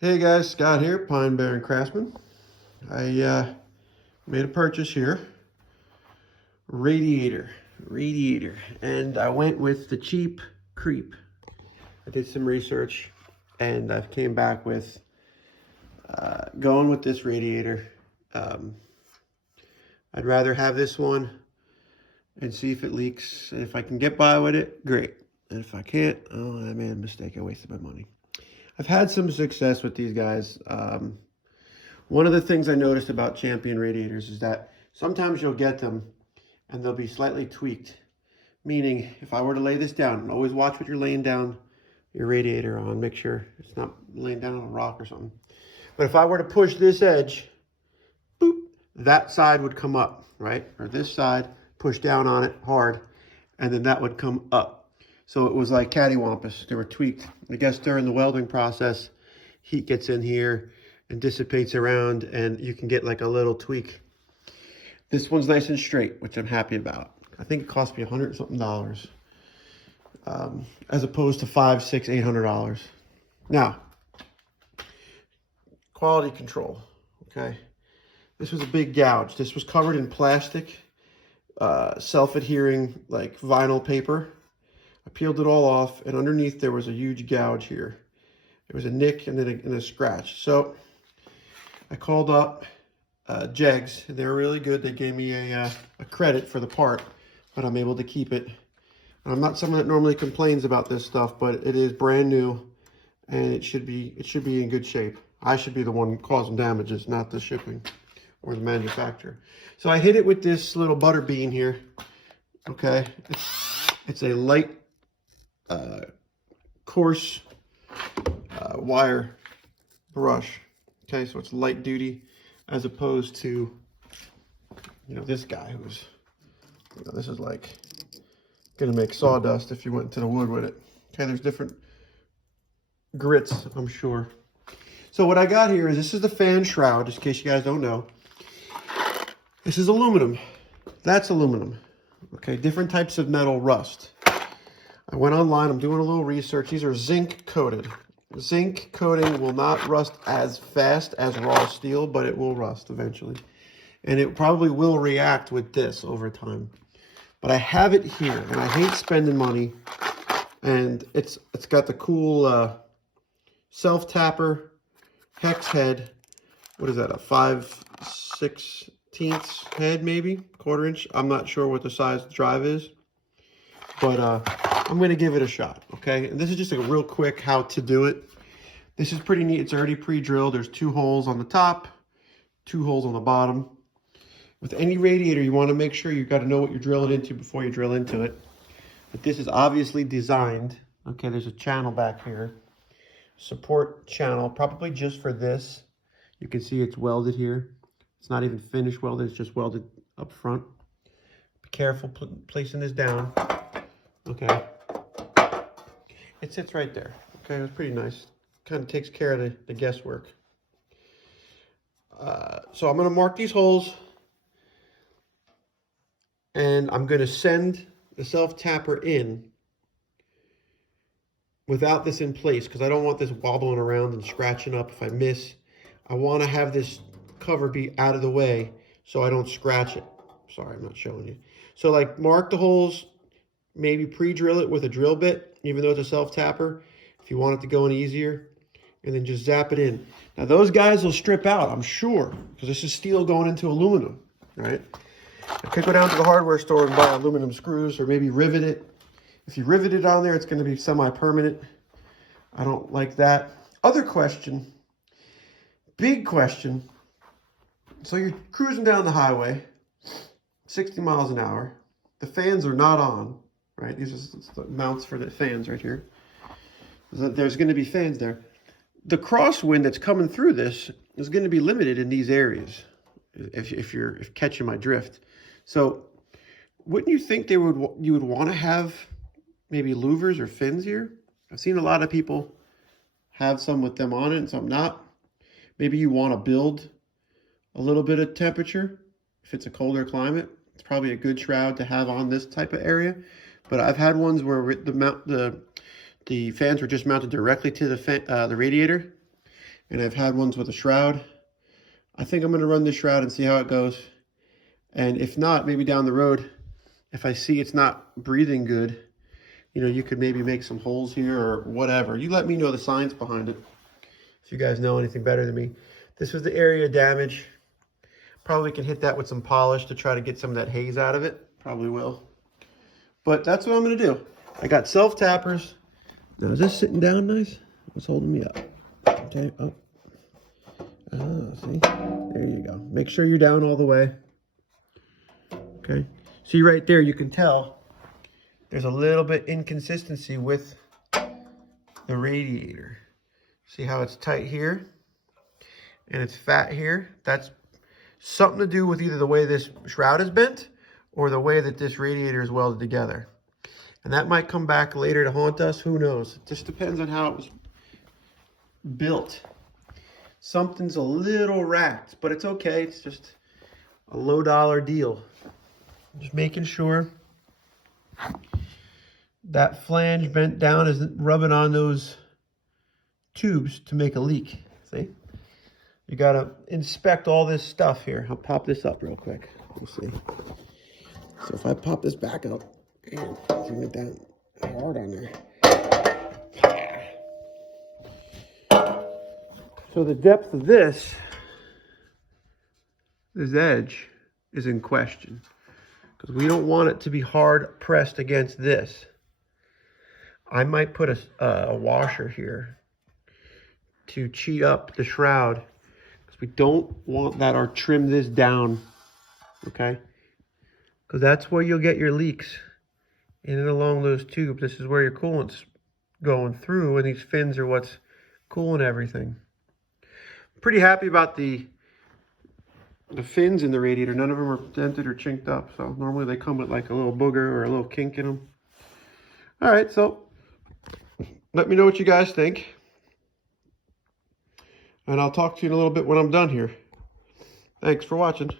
Hey guys, Scott here, Pine Barren Craftsman. I made a purchase here, radiator, and I went with the cheap creep. I did some research, and I came back with going with this radiator. I'd rather have this one and see if it leaks. And if I can get by with it, great. And if I can't, oh, I made a mistake. I wasted my money. I've had some success with these guys. One of the things I noticed about Champion radiators is that sometimes you'll get them and they'll be slightly tweaked. Meaning, if I were to lay this down, and always watch what you're laying down your radiator on. Make sure it's not laying down on a rock or something. But if I were to push this edge, boop, that side would come up, right? Or this side, push down on it hard, and then that would come up. So it was like cattywampus. They were tweaked. I guess during the welding process, heat gets in here and dissipates around, and you can get like a little tweak. This one's nice and straight, which I'm happy about. I think it cost me $100 something, as opposed to $500, $600, $800. Now, quality control. Okay, this was a big gouge. This was covered in plastic, self-adhering like vinyl paper. I peeled it all off, and underneath there was a huge gouge here. There was a nick and then a scratch. So I called up Jegs, and they were really good. They gave me a credit for the part, but I'm able to keep it. And I'm not someone that normally complains about this stuff, but it is brand new, and it should be in good shape. I should be the one causing damages, not the shipping or the manufacturer. So I hit it with this little butter bean here. Okay, it's a light, coarse wire brush. Okay, so it's light duty as opposed to, you know, this guy who's, you know, this is like gonna make sawdust if you went into the wood with it. Okay, there's different grits, I'm sure. So what I got here is, this is the fan shroud, just in case you guys don't know. This is aluminum. That's aluminum. Okay, different types of metal rust. I went online, I'm doing a little research. These are zinc coated. Zinc coating will not rust as fast as raw steel, but it will rust eventually. And it probably will react with this over time. But I have it here, and I hate spending money. And it's got the cool self-tapper hex head. What is that, a 5/16 head maybe? 1/4 inch? I'm not sure what the size drive is. But I'm going to give it a shot, okay? And this is just a real quick how to do it. This is pretty neat. It's already pre-drilled. There's 2 holes on the top, 2 holes on the bottom. With any radiator, you want to make sure you've got to know what you're drilling into before you drill into it. But this is obviously designed. Okay, there's a channel back here. Support channel, probably just for this. You can see it's welded here. It's not even finished welded. It's just welded up front. Be careful placing this down. Okay, it sits right there. Okay, it's pretty nice. Kind of takes care of the guesswork. So I'm going to mark these holes, and I'm going to send the self-tapper in without this in place, because I don't want this wobbling around and scratching up if I miss. I want to have this cover be out of the way so I don't scratch it. Sorry, I'm not showing you. So like, mark the holes. Maybe pre-drill it with a drill bit, even though it's a self-tapper, if you want it to go in easier, and then just zap it in. Now those guys will strip out, I'm sure, because this is steel going into aluminum, right? I could go down to the hardware store and buy aluminum screws, or maybe rivet it. If you rivet it on there, it's going to be semi-permanent. I don't like that. Other question, big question. So you're cruising down the highway, 60 miles an hour. The fans are not on. Right, these are the mounts for the fans right here. There's going to be fans there. The crosswind that's coming through this is going to be limited in these areas, if you're catching my drift. So, wouldn't you think you would want to have maybe louvers or fins here? I've seen a lot of people have some with them on it and some not. Maybe you want to build a little bit of temperature if it's a colder climate. It's probably a good shroud to have on this type of area. But I've had ones where the fans were just mounted directly to the radiator, and I've had ones with a shroud. I think I'm going to run this shroud and see how it goes. And if not, maybe down the road, if I see it's not breathing good, you know, you could maybe make some holes here or whatever. You let me know the science behind it if you guys know anything better than me. This was the area of damage. Probably can hit that with some polish to try to get some of that haze out of it. Probably will. But that's what I'm going to do. I got self-tappers. Now, is this sitting down nice? What's holding me up? Okay, up. See? There you go. Make sure you're down all the way. Okay. See right there, you can tell there's a little bit inconsistency with the radiator. See how it's tight here and it's fat here? That's something to do with either the way this shroud is bent or the way that this radiator is welded together. And that might come back later to haunt us. Who knows? It just depends on how it was built. Something's a little racked, but it's okay. It's just a low dollar deal. Just making sure that flange bent down isn't rubbing on those tubes to make a leak. See? You gotta inspect all this stuff here. I'll pop this up real quick. We'll see. So if I pop this back up, and it went down hard on there. So the depth of this edge is in question because we don't want it to be hard pressed against this. I might put a washer here to cheat up the shroud because we don't want that or trim this down, okay? Because that's where you'll get your leaks in and along those tubes. This is where your coolant's going through, and these fins are what's cooling everything. Pretty happy about the fins in the radiator. None of them are dented or chinked up. So normally they come with like a little booger or a little kink in them. All right, so let me know what you guys think. And I'll talk to you in a little bit when I'm done here. Thanks for watching.